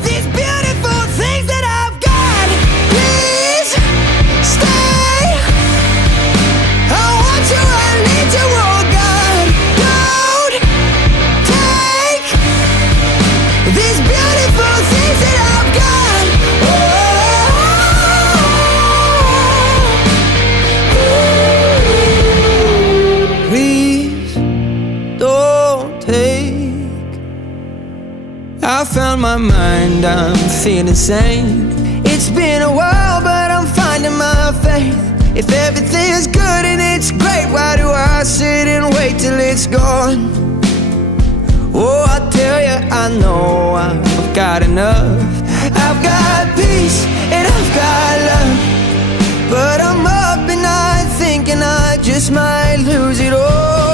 these beautiful things that I've got. Please stay. I want you, I need you, oh God. Don't take these beautiful things that I've got. Oh, please don't take. I found my mind, I'm feeling sane. It's been a while, but I'm finding my faith. If everything's good and it's great, why do I sit and wait till it's gone? Oh, I tell you, I know I've got enough. I've got peace and I've got love, but I'm up at night thinking I just might lose it all.